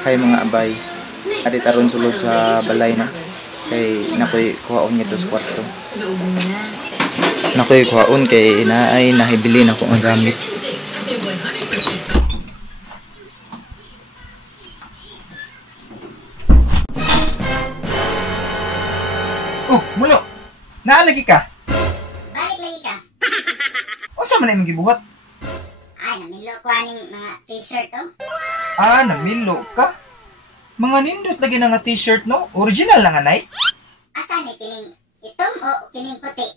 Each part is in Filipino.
Kay mga abay. Adi taron sulod sa balay na. Kay nakoy kuhaon nito sa kwarto. Nakoy kuhaon kay inaay nahibili na ko ang gamit. Oh, mulo. Naalagi ka? Balik lagi ka. Unsa man imong gibuhat? Ay, namilo ko aning mga t-shirt oh. Ah, namilo ka? Mga nindot lagi na nga t-shirt no? Original lang anay? Asa ni kining itom o kining puti?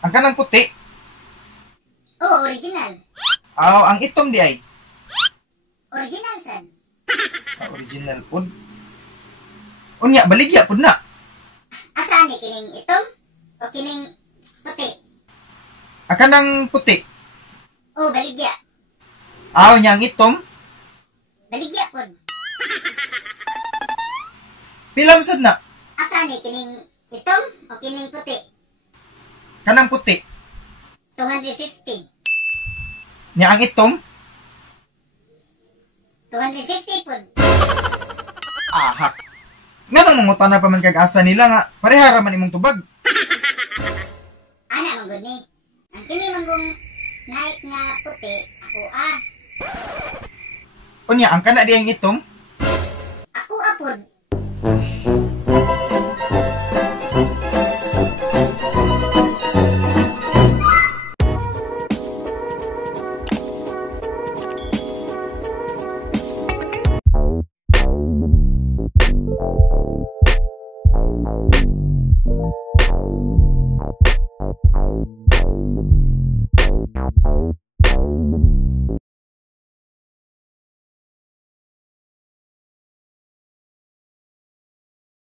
Ang kanang puti. Oo, original. Aw, ang itom di ay. Original sad. Original pud. Unya baligya pud na. Asa ni kining itom o kining puti? Ang kanang puti. Oo, baligya. Aw, nya ang itom. Baligya pod. Pilam sad na. Asa ni kining itom o kining puti? Kanang puti. 250. Nya ang itom. 250 pod. Aha. Nga nang mangutana pa man kag asa nila nga parehara man imong tubag. Ana man gud ni. Ang kini manggong night nga puti, ako Unya ang kana di ang itom. Ako apod.